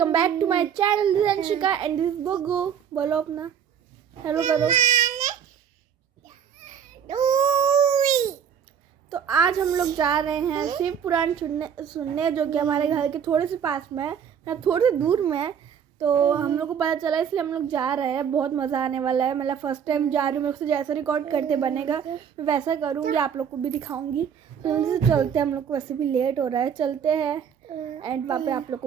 Welcome back to my channel. This is Anshika and this is Gogo. बोलो अपना hello करो। तो आज हम लोग जा रहे हैं शिव पुराण सुनने जो कि हमारे घर के थोड़े से पास में है, मतलब थोड़े से दूर में है। तो हम लोग को पता चला इसलिए हम लोग जा रहे हैं। बहुत मज़ा आने वाला है। मतलब फर्स्ट टाइम जा रही हूँ, मेरे से जैसा रिकॉर्ड करते बनेगा मैं वैसा करूँगी, आप लोग को भी दिखाऊंगी। तो उनसे चलते हैं, हम लोग को वैसे भी लेट हो रहा है, चलते हैं एंड वहाँ पे आप लोग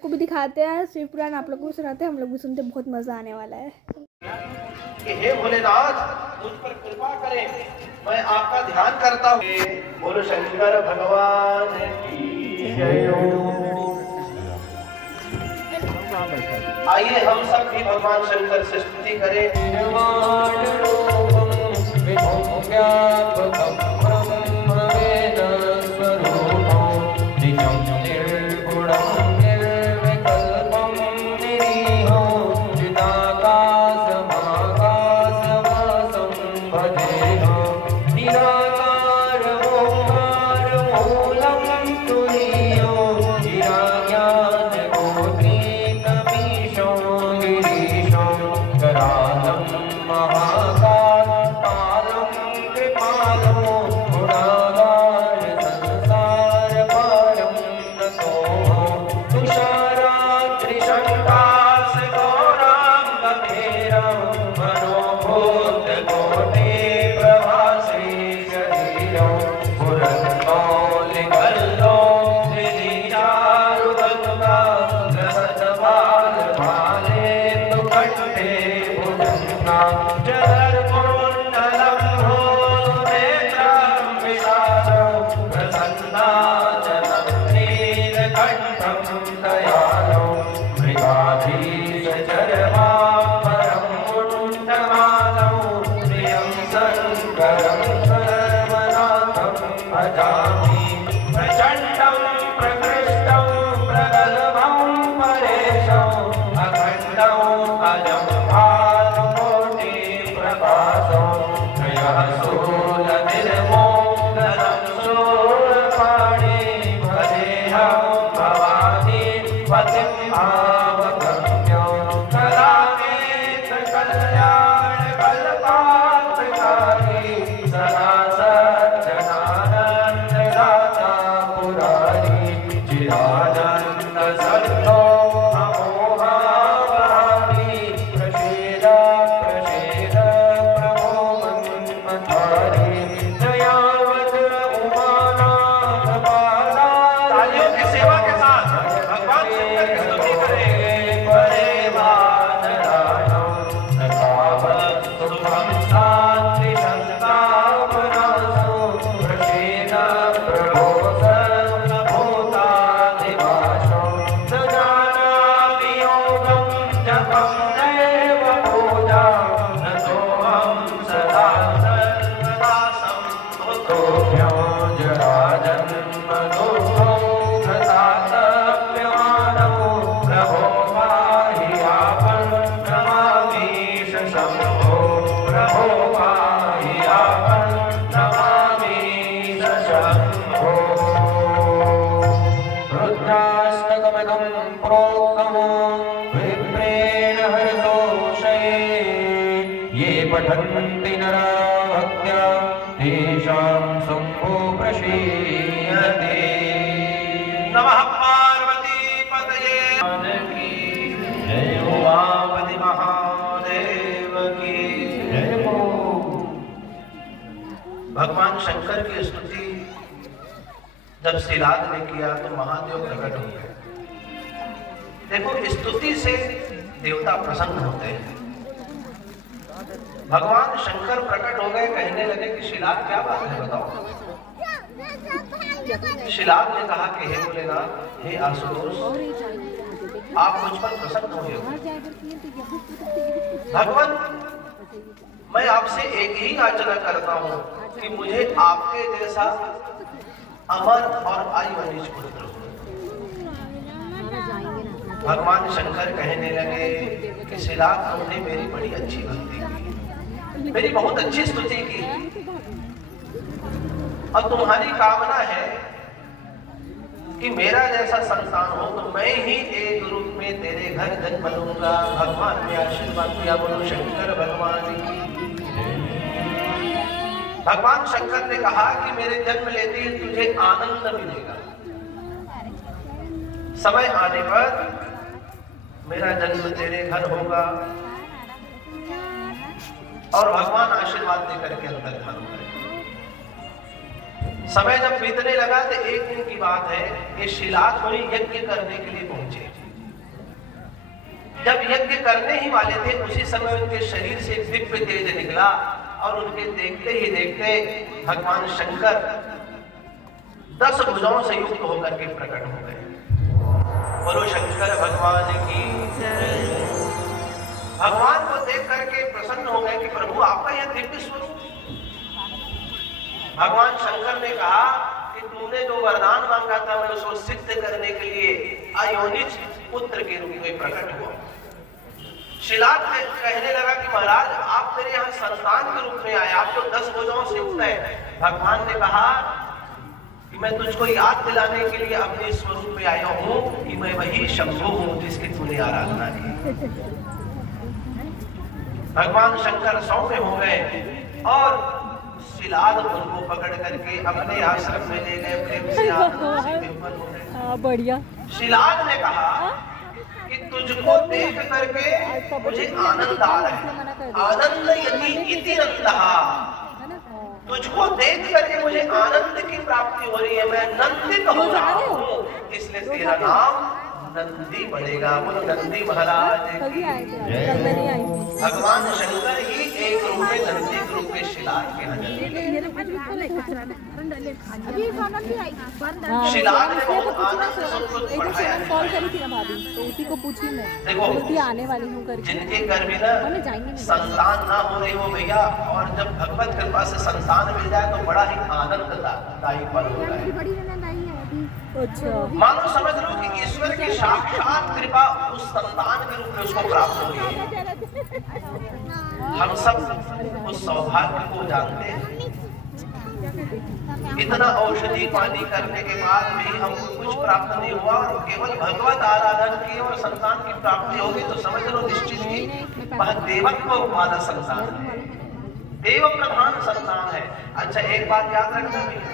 को भी दिखाते हैं शिव पुराण, आप लोग को भी सुनाते हैं, हम लोग भी सुनते हैं। बहुत मज़ा आने वाला है। हे भोलेनाथ मुझ पर कृपा करें, मैं आपका ध्यान करता हूँ। बोलो शंकर भगवान की जय हो। आइए हम सब भी भगवान शंकर से स्तुति करें। पठन्ति नरा भक्त्या तेषां शम्भो प्रसीदते। नमः पार्वती पतये की जय हो। उमापति महादेव की जय हो। भगवान शंकर की स्तुति जब शिलाद ने किया तो महादेव प्रकट हो गए। देखो, स्तुति से देवता प्रसन्न होते हैं। भगवान शंकर प्रकट हो गए, कहने लगे कि शिलाद क्या बात है बताओ। शिलाद ने कहा कि हे भोलेनाथ, हे आशुतोष, आप मुझ पर प्रसन्न हुए हो। भगवान, मैं आपसे एक ही याचना करता हूँ कि मुझे आपके जैसा अमर और आयुवनिज पुत्र हो। भगवान शंकर कहने लगे कि शिलाद, तुमने मेरी बड़ी अच्छी भक्ति की, मेरी बहुत अच्छी स्तुति की, और तुम्हारी कामना है कि मेरा जैसा संतान हो तो मैं ही एक रूप में में तेरे घर जन्म लूंगा। भगवान ने आशीर्वाद दिया, बोलो शंकर भगवान की। भगवान शंकर ने कहा कि मेरे जन्म लेते ही तुझे आनंद मिलेगा, समय आने पर मेरा जन्म तेरे घर होगा। और भगवान आशीर्वाद देकर के अंतर्धान हुए। समय जब बीतने लगा तो एक दिन की बात है, ये शिलाद मुनि यज्ञ करने के लिए पहुंचे। जब यज्ञ करने ही वाले थे उसी समय उनके शरीर से दिव्य तेज निकला और उनके देखते ही देखते भगवान शंकर 10 भुजाओं से युक्त होकर के प्रकट हो गए। बोलो शंकर भगवान की। भगवान को देख करके प्रसन्न हो गए कि प्रभु आपका यह दिव्य स्वरूप। भगवान शंकर ने कहा कि तुमने जो वरदान मांगा था मैं उसको सिद्ध करने के लिए अयोनिज पुत्र के रूप में प्रकट हुआ। शिलाद कहने लगा कि महाराज आप मेरे यहाँ संतान के रूप में आए, आप तो 10 भुजाओं से युक्त है। भगवान ने कहा कि मैं तुझको याद दिलाने के लिए अपने स्वरूप में आया हूँ कि मैं वही शंभु हूँ जिसकी तूने आराधना की। भगवान शंकर सौम्य हो गए और शिलाद उनको पकड़ करके अपने आश्रम में ले गए, प्रेम से बढ़िया। शिलाद ने कहा कि तुझको देख करके मुझे आनंद आ रहा है। आनंद यदि इति नंदः, तुझको देख करके मुझे आनंद की प्राप्ति हो रही है, मैं नंदित हो रहा हूँ, इसलिए तेरा नाम नंदी पड़ेगा। बोलो नंदी महाराज की। भगवान शंकर ही एक रूप में नंदी रूप में शिलाद के यहाँ शिलाद ने बहुत आनंद से सबको पढ़ाया। कॉल करी थी ना भाभी, तो उसी को पूछी मैं, देखो आने वाली हूँ करके। जिनके घर में ना संतान ना हो रही हो भैया, और जब भगवत कृपा से संतान मिल जाए तो बड़ा ही आनंददायी पल होता है। अच्छा, मानो समझ लो कि ईश्वर की साक्षात कृपा उस संतान के रूप में उसको प्राप्त हुई है। हम सब उस सौभाग्य को जानते हैं। इतना औषधि पानी करने के बाद भी हमको कुछ प्राप्त नहीं हुआ और केवल भगवत आराधन की और संतान की प्राप्ति होगी तो समझ लो निश्चित ही वह देवत्व वाला संतान है, देव प्रधान संतान है। अच्छा एक बात याद रखना भैया,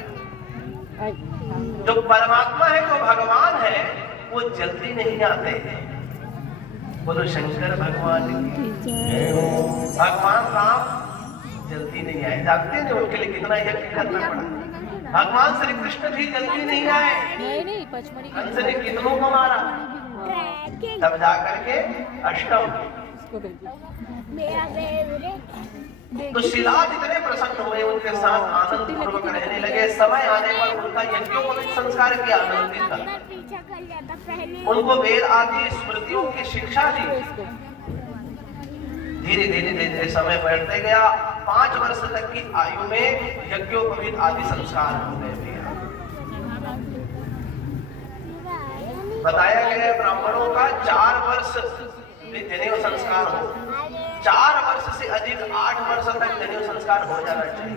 जो परमात्मा है जो भगवान है वो जल्दी नहीं आते। बोलो शंकर भगवान की। भगवान राम जल्दी नहीं आए, जानते हैं उनके लिए कितना यज्ञ करना पड़ा। भगवान श्री कृष्ण भी जल्दी नहीं आए, नहीं पचमढ़ी कंस ने कितनों को मारा, तब जाकर के अष्टम। तो शिलाद इतने प्रसन्न हुए, उनके साथ आनंद पूर्वक रहने लगे। समय आने पर उनका यज्ञोपवीत संस्कार किया आनंदित था। उनको वेद आदि स्मृतियों की शिक्षा दी। धीरे धीरे धीरे समय बढ़ते गया। 5 वर्ष तक की आयु में यज्ञोपवीत आदि संस्कार हो गए। बताया गया ब्राह्मणों का 4 वर्ष जनेऊ संस्कार हो, 4 वर्ष से अधिक 8 वर्ष तक जनेऊ संस्कार हो जाना चाहिए।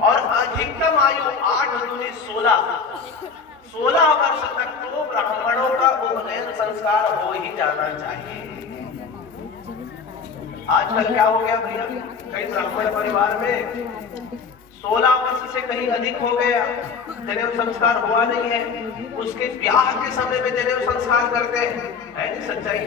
और अधिकतम आयु 8 दूनी 16 वर्ष तक तो ब्राह्मणों का उपनयन संस्कार हो ही जाना चाहिए। आजकल क्या हो गया भैया, कई ब्राह्मण परिवार में 16 वर्ष से कहीं अधिक हो गया, जनेऊ संस्कार हुआ नहीं है। उसके ब्याह के समय में जनेऊ संस्कार करते हैं, है नहीं सच्चाई।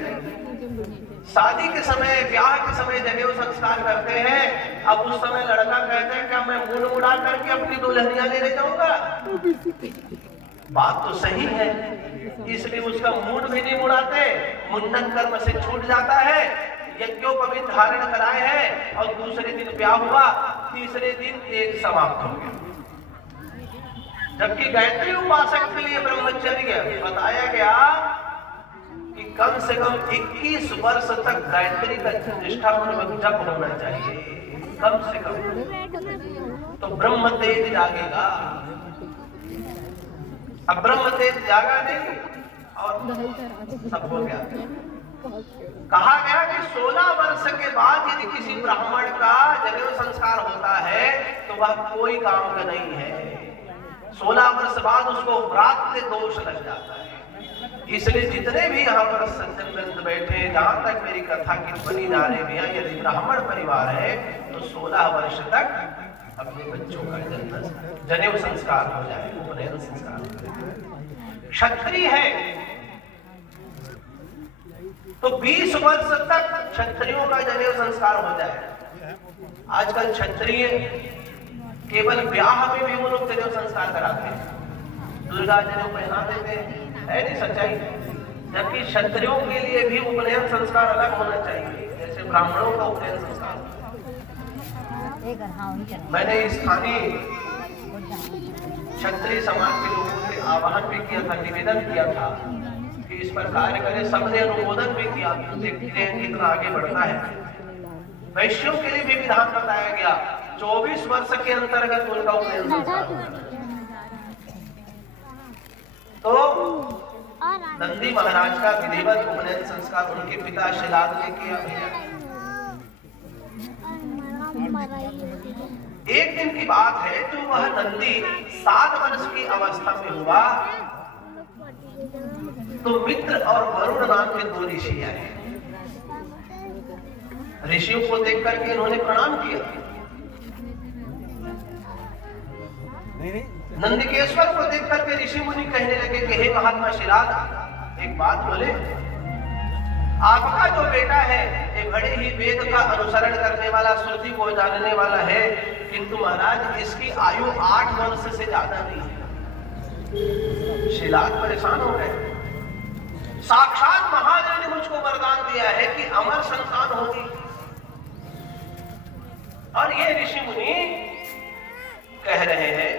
शादी के समय ब्याह के समय जनेऊ संस्कार करते हैं। अब उस समय लड़का कहता है क्या मैं मुंड उड़ा करके अपनी दुल्हनिया लेने जाऊंगा? बात तो सही है, इसलिए उसका मुंड भी नहीं मुड़ाते, मुंडन कर्म से छूट जाता है। यज्ञोपवीत धारण कराए हैं और दूसरे दिन ब्याह हुआ, तीसरे दिन एक समाप्त हो गया। जबकि गायत्री उपासक के लिए ब्रह्मचर्य बताया गया कि कम से कम 21 वर्ष तक गायत्री का निष्ठापूर्वक जप होना चाहिए, कम से कम। तो ब्रह्म तेज जागेगा। अब ब्रह्म तेज जागा नहीं और सब हो गया। कहा गया कि 16 वर्ष के बाद यदि किसी ब्राह्मण का जनेऊ संस्कार होता है तो वह कोई काम का नहीं है। 16 वर्ष बाद उसको व्रात्य दोष लग जाता है। इसलिए जितने भी यहाँ पर सज्जन वृंद बैठे हैं, जहां तक मेरी कथा की बनी नारे में, यदि ब्राह्मण परिवार है तो 16 वर्ष तक अपने बच्चों का जनेऊ संस्कार हो जाए, उपनयन संस्कार हो जाए। क्षत्रिय है तो 20 वर्ष तक क्षत्रियों का जनेऊ संस्कार हो जाए। आजकल क्षत्रिय केवल ब्याह में भी वो लोग जनेऊ संस्कार कराते हैं, दुर्गा जनेऊ पहना देते हैं, है नहीं सच्चाई? जबकि क्षत्रियों के लिए भी उपनयन संस्कार अलग होना चाहिए, जैसे ब्राह्मणों का उपनयन संस्कार। मैंने स्थानीय क्षत्रिय समाज के लोगों से आह्वान भी किया था, निवेदन किया था कि इस पर कार्य करें। सबने अनुमोदन भी किया। देखते हैं कितना आगे बढ़ता है। वैश्यों के लिए भी विधान बताया गया, 24 वर्ष के अंतर्गत उनका उपनयन संस्कार होगा। तो नंदी महाराज का विधिवत उपनयन संस्कार उनके पिता शिलाद ने किया। एक दिन की बात है, जो वह नंदी 7 वर्ष की अवस्था में हुआ तो मित्र और वरुण नाम के 2 ऋषि आए। ऋषियों को देख करके इन्होंने प्रणाम किया। नंदिकेश्वर को देख करके ऋषि मुनि कहने लगे कि हे महात्मा शिलाद, एक बात बोले, आपका जो बेटा है ये बड़े ही वेद का अनुसरण करने वाला, श्रुति को जानने वाला है, किंतु महाराज इसकी आयु 8 वर्ष से ज्यादा नहीं है। शिलाद परेशान हो गए। साक्षात महादेव ने मुझको वरदान दिया है कि अमर संतान होगी, और ये ऋषि मुनि कह रहे हैं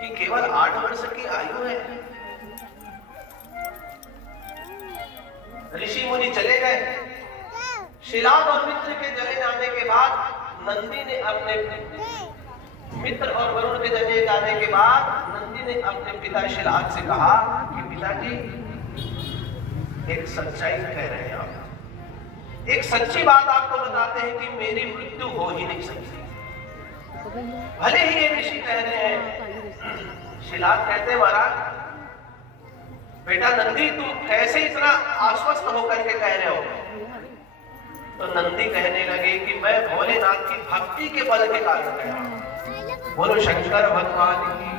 कि केवल 8 वर्ष की आयु है। ऋषि मुनि चले गए। शिलाद और मित्र के चले जाने के बाद नंदी ने अपने मित्र और वरुण के चले जाने के बाद नंदी ने अपने पिता शिलाद से कहा कि पिताजी, एक सच्चाई कह रहे हैं आप, एक सच्ची बात आपको बताते हैं कि मेरी मृत्यु हो ही नहीं सकती। भले ही ये ऋषि कह रहे हैं। शिलाद कहते हैं, महाराज बेटा नंदी, तुम कैसे इतना आश्वस्त होकर के कह रहे हो? तो नंदी कहने लगे कि मैं भोलेनाथ की भक्ति के बल के कारण कह रहा हूं। बोलो शंकर भगवान की।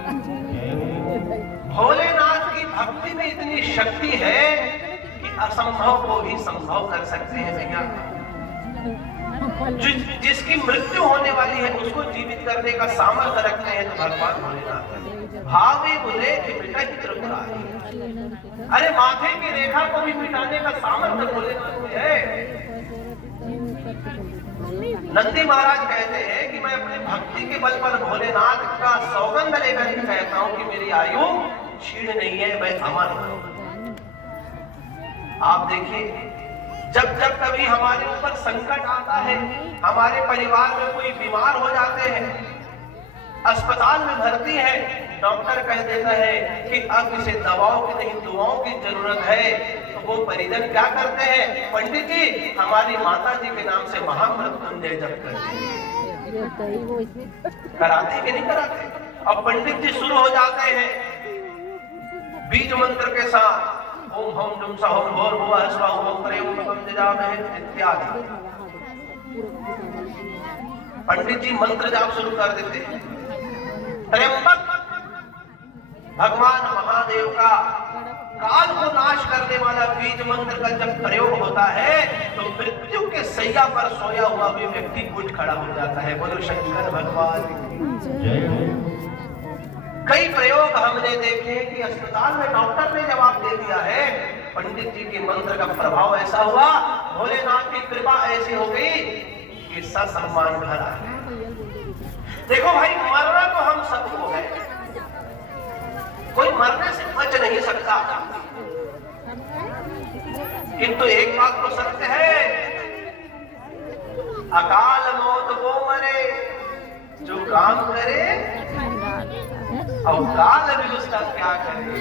भोलेनाथ की भक्ति में इतनी शक्ति है कि असंभव को भी संभव कर सकते हैं भैया। जिसकी मृत्यु होने वाली है उसको जीवित करने का सामर्थ्य रखते हैं तो भगवान भोलेनाथ। भावे बोले कि बेटा की त्रिपुरारी, अरे माथे की रेखा को भी मिटाने का सामर्थ्य भोलेनाथ में है। नंदी महाराज कहते हैं कि मैं अपनी भक्ति के बल पर भोलेनाथ का सौगंध लेकर के कहता हूं कि मेरी आयु क्षीण नहीं है, मैं अमर हूं। आप देखिए, जब जब कभी हमारे ऊपर संकट आता है, हमारे परिवार में कोई बीमार हो जाते हैं, अस्पताल में भर्ती है, डॉक्टर कह देता है कि अब इसे दवाओं की नहीं दुआओं की जरूरत है, तो वो परिजन क्या करते हैं? पंडित जी, हमारी माता जी के नाम से महामृत्युंजय जप कराते कि नहीं कराते? अब पंडित जी शुरू हो जाते हैं बीज मंत्र के साथ, ओम हम जुम सहोम भोर भुवा स्वा ओम प्रेम मम जजामहे इत्यादि। पंडित जी मंत्र जाप शुरू कर देते हैं। त्र्यंबक भगवान महादेव का काल को नाश करने वाला बीज मंत्र का जब प्रयोग होता है तो मृत्यु के सैया पर सोया हुआ भी व्यक्ति उठ खड़ा हो जाता है। बोलो शंकर भगवान की। कई प्रयोग हमने देखे कि अस्पताल में डॉक्टर ने जवाब दे दिया है, पंडित जी के मंत्र का प्रभाव ऐसा हुआ, भोलेनाथ की कृपा ऐसी हो गई कि ससम्मान घर आ गए। देखो भाई, मरना तो हम सबको है, कोई मरने से बच नहीं सकता, किंतु एक बात तो सत्य है, अकाल मौत वो मरे जो काम करे और काल भी उसका क्या करे।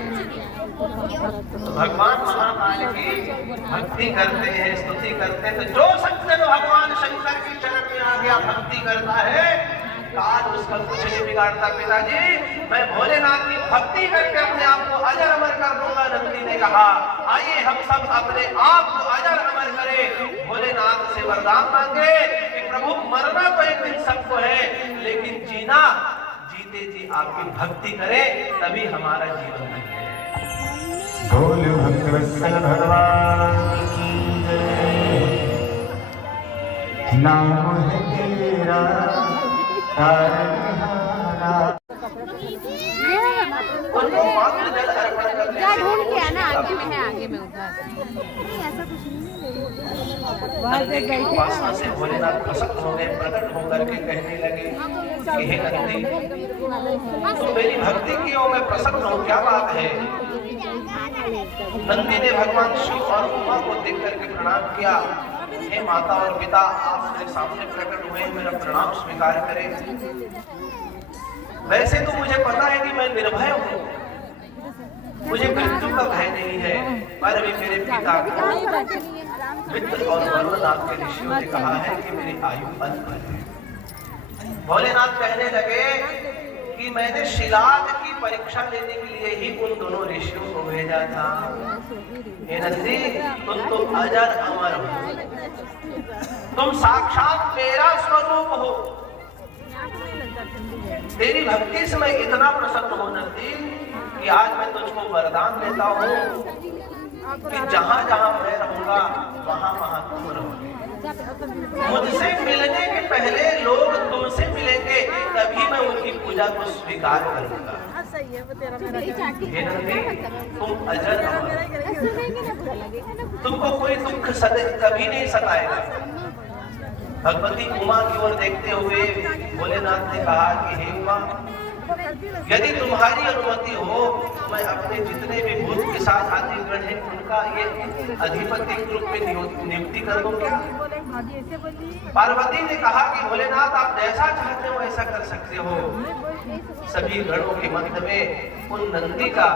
तो भगवान महाकाल की भक्ति करते हैं, स्तुति करते हैं, तो जो सज्जन भगवान शंकर की चरण में आ गया, भक्ति करता है, काल उसका कुछ नहीं बिगाड़ता पिताजी, मैं भोलेनाथ की भक्ति करके अपने आप को अजर अमर कर दूंगा। नंदी ने कहा आइए हम सब अपने आप को अजर अमर करें, भोलेनाथ से वरदान मांगे कि प्रभु मरना तो एक दिन सबको है, लेकिन जीना जीते जी आपकी भक्ति करें, तभी हमारा जीवन धन्य है। बोल भक्तवत्सल भगवान की जय। नाम है तेरा तारनहारा। उनको मात्र जल अर्पण करने से ढूंढ के आना, आगे में है, आगे में उधर। नंदी की उपासना से भोलेनाथ प्रसन्न हो गए, प्रकट होकर के कहने लगे कि हे नंदी, तुम मेरी भक्ति की हो, मैं प्रसन्न हूँ, क्या बात है? नंदी ने भगवान शिव और उमा को देख करके प्रणाम किया। हे माता और पिता, आप मेरे सामने प्रकट हुए, मेरा प्रणाम स्वीकार करें। वैसे तो मुझे पता है कि मैं निर्भय हूँ, मुझे मृत्यु का भय नहीं है, पर भी मेरे पिता को मित्र और वरुणनाथ के ऋषियों ने कहा है कि मेरी आयु अंत है। भोलेनाथ कहने लगे कि मैंने शिलाद की परीक्षा लेने के लिए ही उन दोनों ऋषियों को भेजा था। हे नंदी, तुम तो अजर अमर हो, तुम साक्षात मेरा स्वरूप हो। तेरी भक्ति से मैं इतना प्रसन्न हूँ नंदी कि आज मैं तुझको वरदान देता हूँ कि जहाँ जहाँ मैं रहूंगा वहाँ वहाँ तुम रहोगे। मुझसे मिलने के पहले लोग तुमसे मिलेंगे, तभी मैं उनकी पूजा को स्वीकार करूंगा। हे नंदी, तुम अजर अमर, तुमको कोई दुख कभी नहीं सताएगा। भगवती उमा की ओर देखते हुए भोलेनाथ ने कहा कि हे उमा, यदि तुम्हारी अनुमति हो तो मैं अपने जितने भी भूत के साथ आदिगण हैं उनका ये अधिपति के रूप में नियुक्ति कर दूं क्या? पार्वती ने कहा कि भोलेनाथ, आप जैसा चाहते हो ऐसा कर सकते हो। सभी गणों के मध्य में उन नंदी का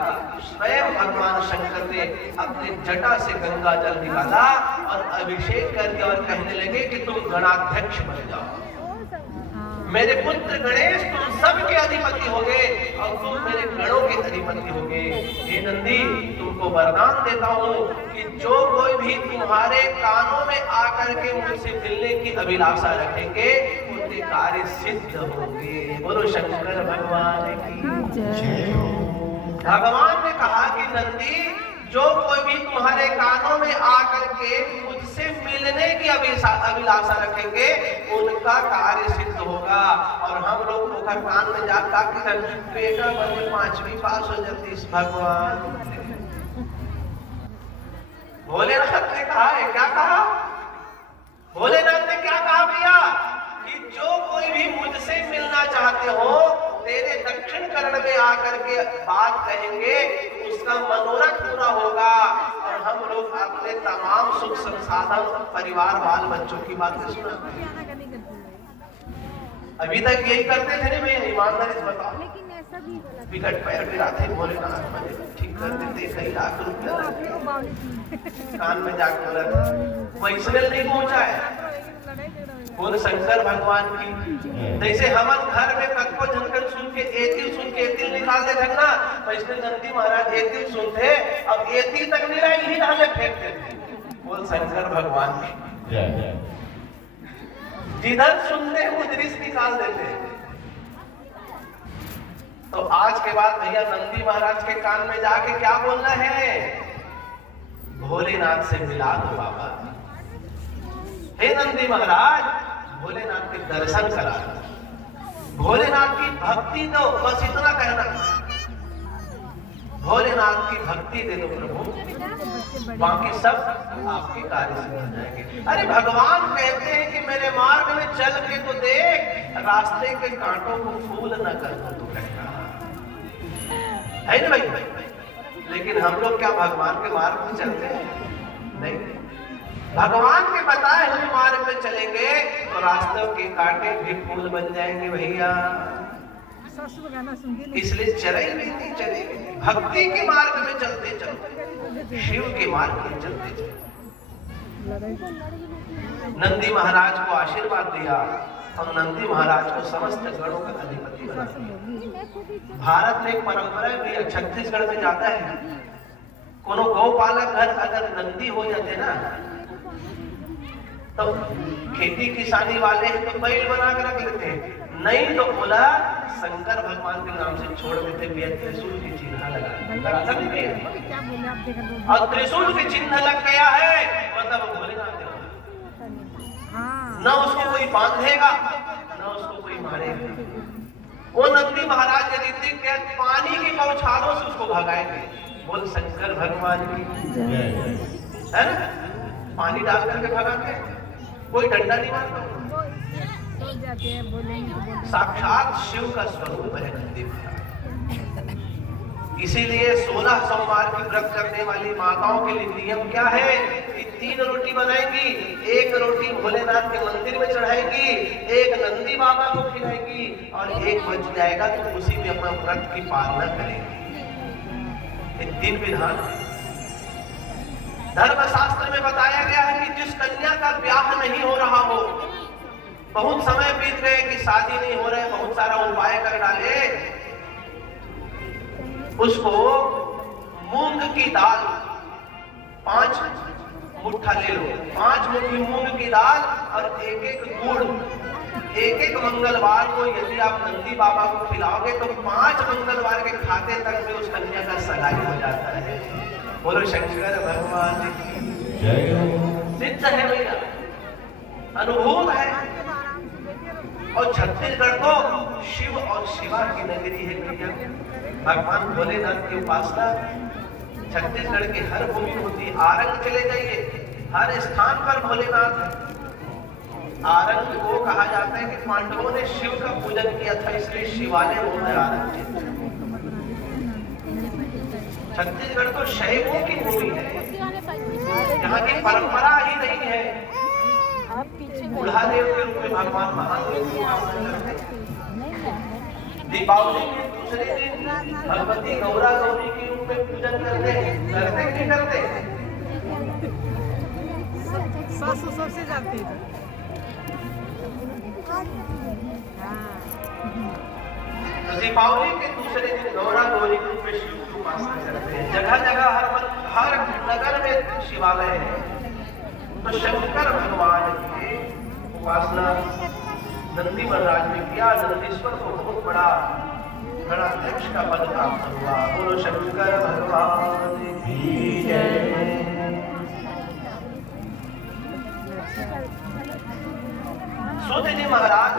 स्वयं भगवान शंकर ने अपने जटा से गंगा जल निकाला और अभिषेक करके और कहने लगे कि तुम गणाध्यक्ष बन जाओ। मेरे पुत्र गणेश तुम सबके अधिपति होगे और तुम मेरे गणों के अधिपति होगे। हे नंदी, तुमको वरदान देता हूँ कि जो कोई भी तुम्हारे कानों में आकर के मुझसे मिलने की अभिलाषा रखेंगे उनके कार्य सिद्ध होंगे। बोलो शंकर भगवान की जय। भगवान ने कहा कि नंदी, जो कोई भी तुम्हारे कानों में आकर के मुझसे मिलने की अभिलाषा रखेंगे उनका कार्य सिद्ध होगा। और हम लोग पोखर कान में जाकर बेटा बने 5वीं पास हो जाती इस भगवान। भोलेनाथ ने कहा है, क्या कहा? भोलेनाथ ने क्या कहा भैया? कि जो कोई भी मुझसे मिलना चाहते हो तेरे दक्षिण कर्ण में आकर के बात कहेंगे, उसका मनोरथ पूरा होगा और हम लोग अपने तमाम सुख संसाधन, परिवार, बाल बच्चों की बातें सुना। अभी तक यही करते थे ना भैया, ईमानदारी से बताओ। विकट पैर गिराते भोलेनाथ बने, ठीक कर देते, कई लाख रुपया कान में जाकर वैष्णव नहीं पहुंचा है। बोल शंकर भगवान की। जैसे हमन घर में कक्को झनकन सुन के एतिल निकाल दे थे ना, वैष्णव नंदी महाराज एतिल सुनते, अब एतिल तक नहीं रही ही डाले फेंकते थे। बोल शंकर भगवान की। जिधर सुनते उधरिस निकाल देते। तो आज के बाद भैया नंदी महाराज के कान में जाके क्या बोलना है? भोलेनाथ से मिला दो बाबा। हे नंदी महाराज, भोलेनाथ के दर्शन करा, भोलेनाथ की भक्ति दो, बस इतना कहना। भोलेनाथ की भक्ति दे दो प्रभु, बाकी सब आपके कार्य से हो जाएंगे। अरे भगवान कहते हैं कि मेरे मार्ग में चल के तो देख, रास्ते के कांटों को फूल न कर दो, तो कहना है ना भाई? लेकिन हम लोग क्या भगवान के मार्ग में चलते हैं? नहीं। भगवान के बताए हुए मार्ग में चलेंगे तो रास्तों के कांटे भी फूल बन जाएंगे भैया। इसलिए चले नहीं चलेंगे, भक्ति के मार्ग में चलते चलते, शिव के मार्ग में चलते चलते। नंदी महाराज को आशीर्वाद दिया और नंदी महाराज को समस्त गणों का अधिपति बना दिया। भारत में एक परंपरा है, छत्तीसगढ़ में जाता है, कोनो गौपालक घर अगर नंदी हो जाते ना तो खेती किसानी वाले तो बैल बना कर रख लेते हैं, नहीं तो बोला शंकर भगवान के नाम से छोड़ देते, त्रिशूल की चिन्ह लगा। और त्रिशूल की चिन्ह लग गया है मतलब भोलेनाथ न उसको कोई बांधेगा न उसको कोई मारेगा। वो नंदी महाराज यदि दिख गए पानी की बौछारों से उसको भगाएंगे। बोल शंकर भगवान की है ना, पानी डाल करके भगाते हैं, कोई डंडा नहीं मारता। साक्षात शिव का स्वरूप है नंदी महाराज। इसीलिए 16 सोमवार की व्रत करने वाली माताओं के लिए नियम क्या है कि 3 रोटी बनाएंगी, 1 रोटी भोलेनाथ के मंदिर में चढ़ाएंगी, 1 नंदी बाबा को खिलाएंगी और 1 बच जाएगा तो उसी में अपना व्रत की पालना करेंगी। 3 विधान धर्मशास्त्र में बताया गया है कि जिस कन्या का ब्याह नहीं हो रहा हो, बहुत समय बीत गए कि शादी नहीं हो रहे, बहुत सारा उपाय कर डाले, उसको मूंग की दाल 5 मुट्ठा ले लो, 5 मुट्ठी मूंग की दाल और 1-1 गुड़, 1-1 मंगलवार को यदि आप नंदी बाबा को खिलाओगे तो 5 मंगलवार के खाते तक में उस कन्या का सगाई हो जाता है। बोलो शंकर भगवान की जय। सिद्ध है भैया, अनुभूत है। और छत्तीसगढ़ को शिव और शिवा की नगरी है भैया। भगवान भोलेनाथ की उपासना छत्तीसगढ़ के हर भूमि होती है। आरंग चले जाइए, हर स्थान पर भोलेनाथ है। आरंग को कहा जाता है कि पांडवों ने शिव का पूजन किया था, इसलिए शिवालय बोलते हैं आरंग। छत्तीसगढ़ तो शैवों की भूमि है, यहाँ की परंपरा ही नहीं है। बुढ़ा देव के रूप में भगवान महादेव की उपासना करते हैं। दीपावली के दूसरे दिन भगवती गौरा गौरी के रूप में पूजन करते हैं, करते नहीं करते? सबसे जाते हैं। तो दीपावली के दूसरे दिन गौरा गौरी के रूप में शिव की उपासना करते हैं। जगह जगह हर नगर में शिवालय है। तो शंकर भगवान की उपासना नंदी महाराज ने किया। नंदीश्वर को बहुत बड़ा गणाध्यक्ष का पद प्राप्त हुआ। बोलो शंकर भगवान की जय। सूत जी महाराज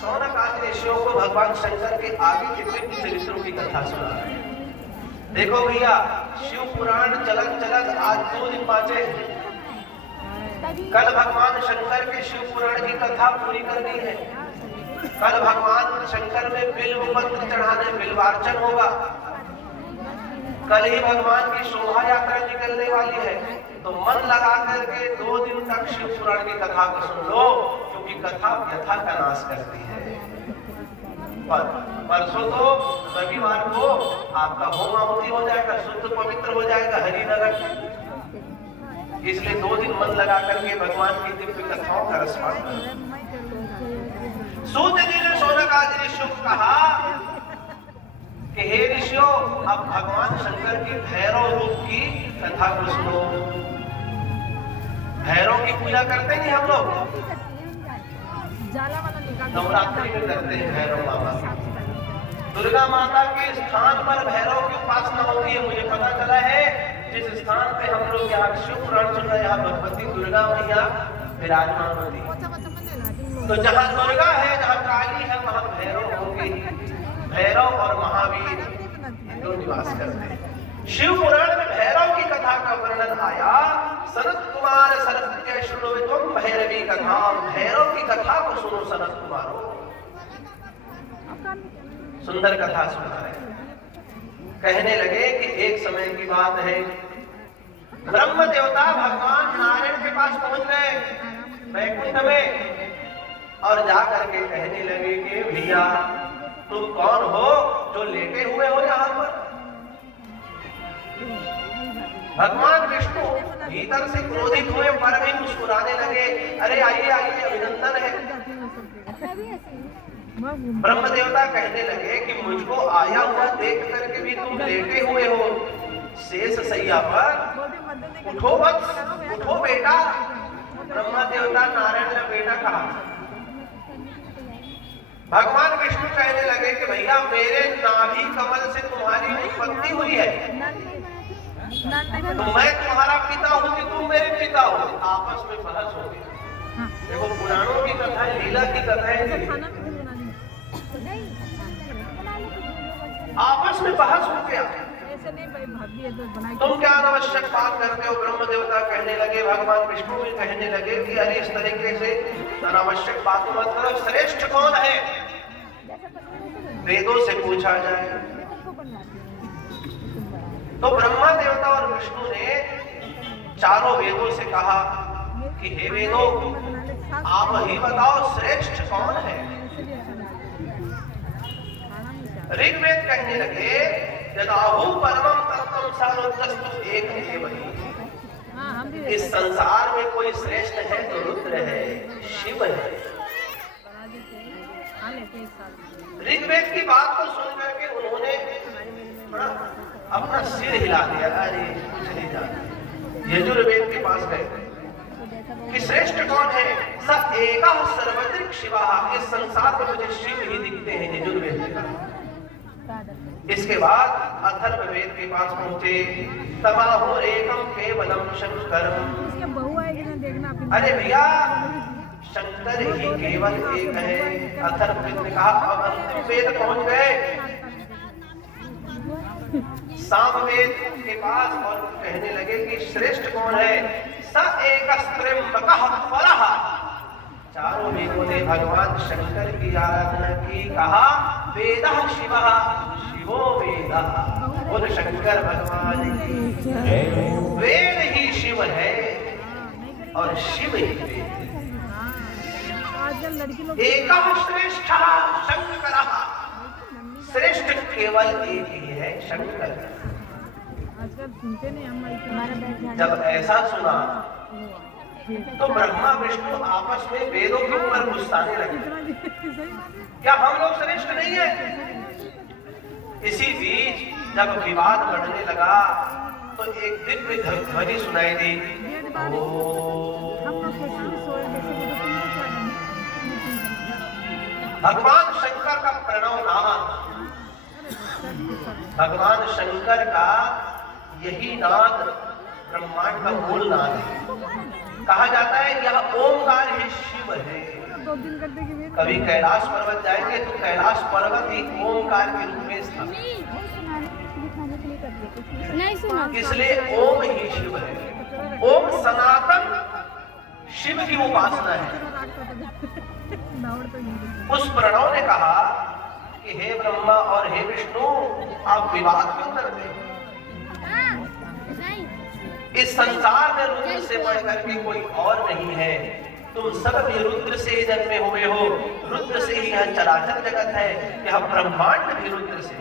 शौनक आदि ऋषियों को भगवान शंकर के आगे के दिव्य चरित्रों की कथा सुना रहे हैं। देखो भैया, शिव पुराण चलत चलत आज 2 दिन बाचे। कल भगवान शंकर के शिव पुराण की कथा पूरी करनी है। कल भगवान शंकर में बिल्व पत्र चढ़ाने बिल्वार्चन होगा। कल ही भगवान की शोभा यात्रा निकलने वाली है। तो मन लगा करके 2 दिन तक शिव पुराण की कथा को सुन लो, क्योंकि कथा व्यथा का नाश करती है। परसों तो रविवार को आपका होम आहुति हो जाएगा, शुद्ध पवित्र हो जाएगा हरिनगर। इसलिए 2 दिन मन लगा करके भगवान की दिव्य कथाओं का रसपान करो। सूत जी ने शौनक आदि ऋषियों को कहा कि हे ऋषियों, अब भगवान शंकर की भैरव रूप की कथा को सुनो। भैरव की पूजा करते नहीं हम लोग, नवरात्रि में करते हैं भैरव बाबा। दुर्गा माता के स्थान पर भैरव की उपासना होती है। मुझे पता चला है जिस स्थान पे हम लोग यहाँ शिव पुराण सुन रहे हैं, यहाँ भगवती दुर्गा मैया विराजमान होती है। तो जहाँ दुर्गा है, जहाँ काली है, वहाँ भैरव होंगे। भैरव और महावीर दो निवास करते हैं। शिव पुराण में भैरव की कथा का वर्णन आया। सनत कुमार सरस्वती श्रुणोवे त्वं भैरवी कथा। भैरव की कथा को सुनो सनत कुमारो। सुंदर कथा सुना रहे। कहने लगे कि एक समय की बात है, ब्रह्म देवता भगवान नारायण के पास पहुंच गए वैकुंठ में और जा करके कहने लगे कि भैया तुम कौन हो जो लेटे हुए हो यहाँ पर? भगवान विष्णु भीतर से क्रोधित हुए पर भी मुस्कुराने लगे। अरे आइए आइए, अभिनंदन है। ब्रह्म देवता कहने लगे कि मुझको आया हुआ देख करके भी तुम लेटे हुए हो शेष सैया पर, उठो वत्स, उठो बेटा। ब्रह्मा देवता नारायण ने बेटा कहा। भगवान विष्णु कहने लगे कि भैया मेरे नाभि कमल से तुम्हारी उत्पत्ति हुई है, तो मैं तुम्हारा पिता हूँ कि तुम मेरे पिता हो। आपस में बहस हो गई। देखो पुराणों की कथा है, लीला की कथा है, आपस में बहस हो गया। तुम क्या अनावश्यक बात करते हो? ब्रह्म देवता कहने लगे, भगवान विष्णु भी कहने लगे कि अरे इस तरीके से अनावश्यक बातों मत करो। श्रेष्ठ कौन है? वेदों से पूछा जाए। तो ब्रह्मा देवता और विष्णु ने चारों वेदों से कहा कि हे वेदों, आप ही बताओ श्रेष्ठ कौन है? ऋग्वेद कहने लगे, यदाहु परमं तत्त्वं सारोद्यस्तु एक एव हि। इस संसार में कोई श्रेष्ठ है तो रुद्र है, शिव है। ऋग्वेद की बात को सुन करके उन्होंने थोड़ा अपना सिर हिला दिया, अरे कुछ नहीं जाना। यजुर्वेद के पास गए कि श्रेष्ठ कौन है? स एकः सर्वदृक् शिवः। इस संसार में मुझे शिव ही दिखते हैं, यजुर्वेद ने कहा। इसके बाद अथर्ववेद के पास पहुंचे, तमाहु एकम केवलम शंकरम। अरे भैया शंकर ही केवल एक है। अथर्ववेद ने कहा। अब अंतिम वेद पहुंच गए सामवेद के पास और कहने लगे कि श्रेष्ठ कौन है? स एकस्त्र्यंबकः परः। चारों वेदों ने भगवान शंकर की आराधना की। कहा वेदः शिवः शिवो वेदः। बोल शंकर भगवान की जय। वेद ही शिव है और शिव ही वेद। एकः श्रेष्ठः शंकरः। श्रेष्ठ केवल एक ही है, शंकर। जब ऐसा सुना तो ब्रह्मा विष्णु आपस में वेदों के ऊपर गुस्साने लगे। क्या हम लोग श्रेष्ठ नहीं है? इसी बीच जब विवाद बढ़ने लगा तो एक दिव्य ध्वनि सुनाई दी। भगवान शंकर का प्रणव नाद, भगवान शंकर का यही नाद ब्रह्मांड का मूल नाद है। कहा जाता है यह ओमकार ही शिव है। कभी कैलाश पर्वत जाएंगे तो कैलाश पर्वत ही ओमकार के रूप में स्थापित, इसलिए ओम ही शिव है। ओम सनातन शिव की उपासना है। उस प्रणव ने कहा कि हे ब्रह्मा और हे विष्णु, आप विवाद क्यों करते हैं? इस संसार में रुद्र से बढ़कर के कोई और नहीं है। तुम सब भी रुद्र से ही जन्मे हुए हो। रुद्र से ही यह चराचर जगत है, यह ब्रह्मांड भी रुद्र से।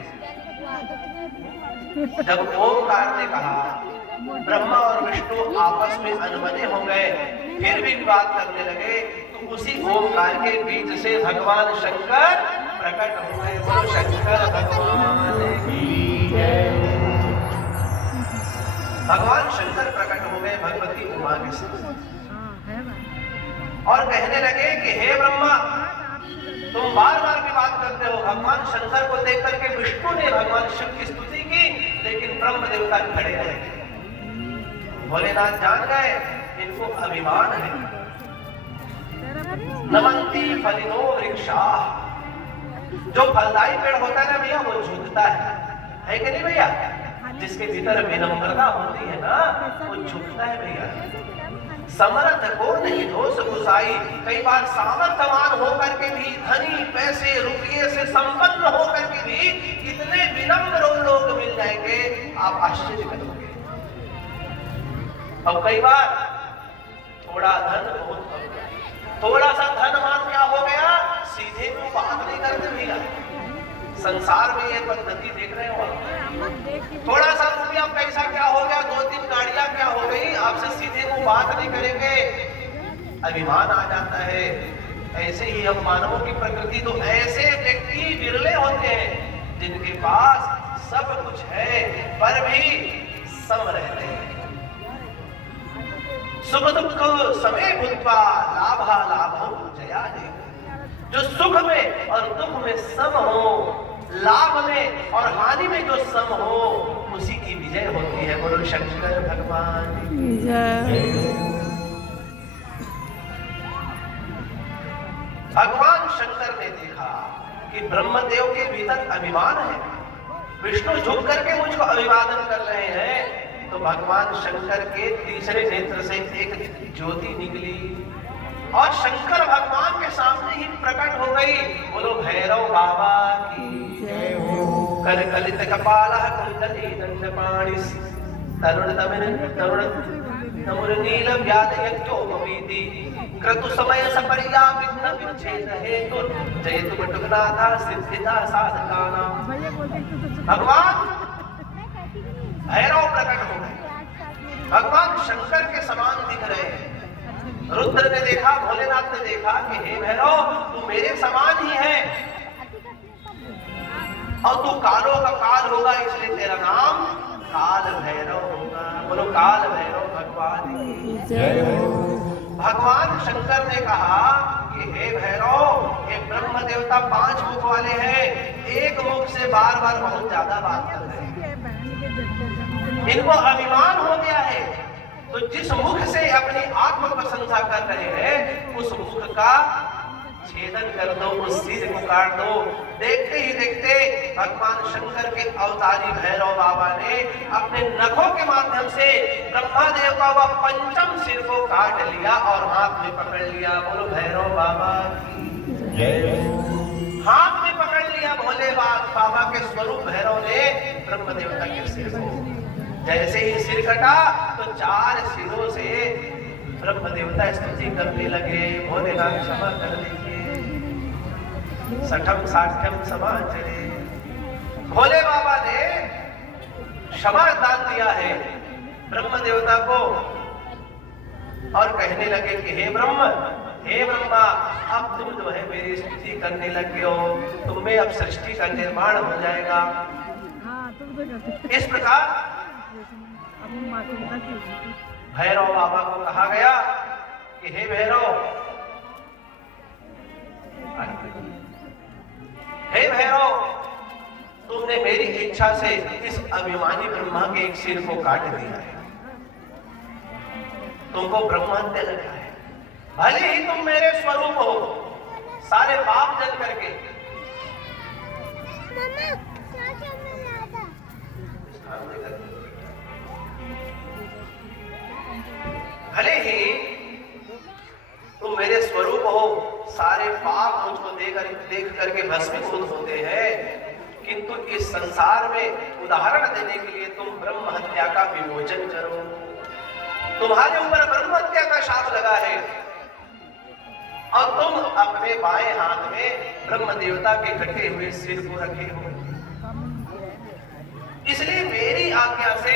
जब ओमकार ने कहा, ब्रह्मा और विष्णु आपस में अनबने हो गए, फिर भी बात करने लगे। तो उसी ओमकार के बीच से भगवान शंकर प्रकट हो गए। बोलो शंकर भगवान की जय। भगवान शंकर प्रकट हो गए भगवती उमा के साथ और कहने लगे कि हे ब्रह्मा, तुम बार बार विवाद करते हो। भगवान शंकर को देख करके विष्णु ने भगवान शिव की स्तुति की, लेकिन ब्रह्म देवता खड़े रहे। भोलेनाथ जान गए इनको अभिमान है। नमन्ति फलिनो वृक्षा। जो फलदायी पेड़ होता है ना भैया, वो झुकता है कि नहीं भैया? जिसके भीतर विनम्रता होती है ना, वो झुकता है भैया। समर्थ को नहीं दोष गुसाई। कई बार सामर्थ्यवान होकर के भी, धनी पैसे रुपये से संपन्न होकर के भी इतने विनम्र लोग मिल जाएंगे, आप आश्चर्य करोगे। अब कई बार थोड़ा धन बहुत, थोड़ा सा धन मान क्या हो गया, सीधे को बात नहीं करते भैया। संसार में ये पद्धति देख रहे हो। थोड़ा सा रुपया पैसा क्या हो गया, 2-3 गाड़ियां क्या हो गई, आपसे सीधे वो बात नहीं करेंगे। अभिमान आ जाता है। ऐसे ही हम मानवों की प्रकृति, तो ऐसे व्यक्ति विरले होते हैं जिनके पास सब कुछ है पर भी सम रहते हैं। सुख दुख समय भूत्वा लाभा लाभो जया दे। जो सुख में और दुख में सम हो, लाभ में और हानि में जो सम हो, उसी की विजय होती है। बोलो शंकर भगवान की जय। भगवान शंकर ने देखा कि ब्रह्मदेव के भीतर अभिमान है, विष्णु झुक करके मुझको अभिवादन कर रहे हैं, तो भगवान शंकर के तीसरे नेत्र से एक ज्योति निकली और शंकर भगवान के सामने ही प्रकट हो गई। बोलो भैरव बाबा की जय हो। कर कलित कपाल कुंडली दंडपाणिस तरुण तमुर नील व्याध यज्ञोपवीति क्रतु समय सपर्या विघ्न विच्छेद हेतु जयतु बटुकनाथा सिद्धिदा साधकानाम। भगवान भैरव प्रकट हो गए, भगवान शंकर के समान दिख रहे हैं। रुद्र ने देखा, भोलेनाथ ने देखा कि हे भैरव, तू मेरे समान ही है और तू कालों का काल होगा, इसलिए तेरा नाम काल भैरव होगा। बोलो काल भैरव भगवान की जय हो। भगवान शंकर ने कहा कि हे भैरव, ये ब्रह्म देवता 5 मुख वाले हैं, एक मुख से बार बार बहुत ज्यादा बात कर रहे हैं, इनको अभिमान हो गया है, तो जिस मुख से अपनी आत्म प्रशंसा कर रहे हैं उस मुख का छेदन कर दो, उस सिर को काट दो। देखते ही देखते भगवान शंकर के अवतारी भैरव बाबा ने अपने नखों के माध्यम से ब्रह्मा देव का वह 5वां सिर को काट लिया और हाथ में पकड़ लिया। बोलो भैरव बाबा की जय। हाथ में पकड़ लिया भोले बाबा के स्वरूप भैरव ने ब्रह्म देवता के सिर को। जैसे ही सिर कटा तो 4 सिरों से ब्रह्म देवता स्तुति करने लगे। भोलेनाथ क्षमा कर दीजिए, सठम साठ्यम समाचरे। भोले बाबा ने क्षमा दान दिया है ब्रह्म देवता को और कहने लगे कि हे ब्रह्मा, अब तुम जो है मेरी स्तुति करने लगे हो, तुम में अब सृष्टि का निर्माण हो जाएगा। इस प्रकार भैरव बाबा को कहा गया कि हे भैरव, तुमने मेरी इच्छा से इस अभिमानी ब्रह्मा के एक सिर को काट दिया है, तुमको ब्रह्म हत्या लगा है। भले ही तुम मेरे स्वरूप हो, सारे पाप जल करके भले ही तुम मेरे स्वरूप हो, सारे पाप मुझको देख करके भस्मीभूत होते हैं, किंतु इस संसार में उदाहरण देने के लिए तुम ब्रह्म हत्या का विमोचन करो। तुम्हारे ऊपर ब्रह्म हत्या का शाप लगा है और तुम अपने बाएं हाथ में ब्रह्म देवता के कटे हुए सिर को रखे हो। इसलिए मेरी आज्ञा से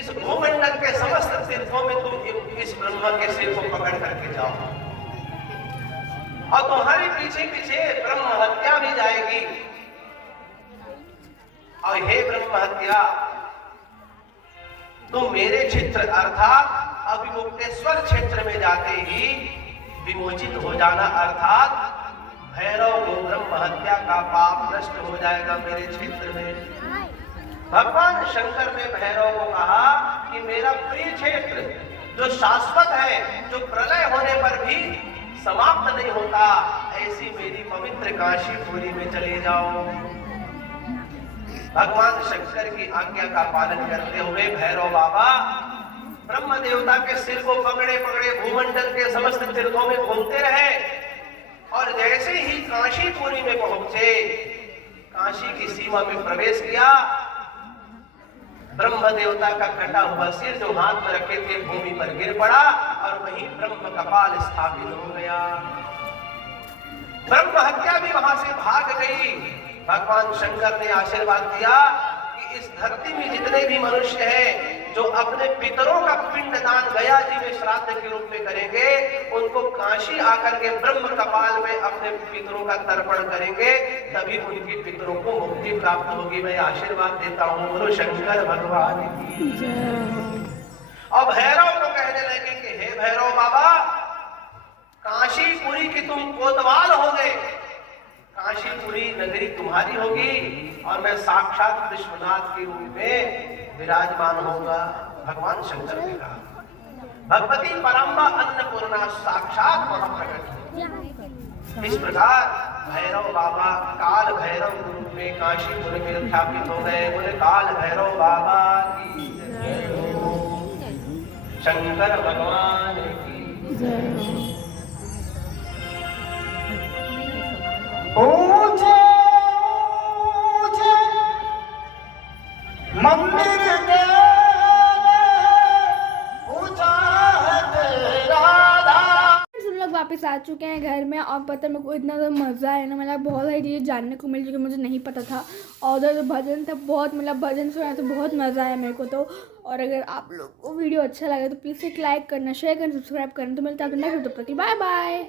इस भूमंडल के समस्त तीर्थों में तुम इस ब्रह्मा के सिर को पकड़ करके जाओ और तुम्हारे पीछे पीछे ब्रह्म हत्या भी जाएगी। और हे ब्रह्म हत्या, तुम मेरे क्षेत्र अर्थात अभिमुक्तेश्वर क्षेत्र में जाते ही विमोचित हो जाना, अर्थात भैरव को ब्रह्म हत्या का पाप नष्ट हो जाएगा मेरे क्षेत्र में। भगवान शंकर ने भैरव को कहा कि मेरा प्रिय क्षेत्र जो शाश्वत है, जो प्रलय होने पर भी समाप्त नहीं होता, ऐसी मेरी पवित्र काशीपुरी में चले जाओ। भगवान शंकर की आज्ञा का पालन करते हुए भैरव बाबा ब्रह्म देवता के सिर को पकड़े पकड़े भूमंडल के समस्त तीर्थों में घूमते रहे और जैसे ही काशीपुरी में पहुंचे, काशी की सीमा में प्रवेश किया, ब्रह्म देवता का कटा हुआ सिर जो हाथ में रखे थे भूमि पर गिर पड़ा और वहीं ब्रह्म कपाल स्थापित हो गया। ब्रह्म हत्या भी वहां से भाग गई। भगवान शंकर ने आशीर्वाद दिया कि इस धरती में जितने भी मनुष्य हैं जो अपने पितरों का पिंड दान गया जी में श्राद्ध के रूप में करेंगे, उनको काशी काशी आकर के ब्रह्म कपाल में अपने पितरों का तर्पण करेंगे, तभी उनके पितरों को मुक्ति प्राप्त होगी। मैं आशीर्वाद देता हूँ, बोलो शंकर भगवान की। और भैरव को कहने लगे कि हे भैरव बाबा, काशीपुरी की तुम कोतवाल हो गए, काशीपुरी नगरी तुम्हारी होगी और मैं साक्षात विश्वनाथ के रूप में विराजमान होगा। भगवान शंकर ने कहा, भगवती परम्बा अन्नपूर्णा साक्षात वहां प्रकट। इस प्रकार भैरव बाबा काल भैरव के रूप में काशीपुर में स्थापित हो गए। बोले काल भैरव बाबा की जय हो, शंकर भगवान की जय। ऊंचे ऊंचे मंदिर के ऊंचा है तेरा धाम। हम लोग वापस आ चुके हैं घर में और पता है मेरे को इतना ज़्यादा मज़ा है ना, मतलब बहुत सारी चीज़ें जानने को मिली जो कि मुझे नहीं पता था। और उधर जो भजन था बहुत, मतलब भजन सुना तो बहुत मज़ा आया मेरे को तो। और अगर आप लोग को वीडियो अच्छा लगे तो प्लीज़ एक लाइक करना, शेयर करना, सब्सक्राइब करना। तो मिलता है नेक्स्ट वीडियो, तब तक बाय बाय।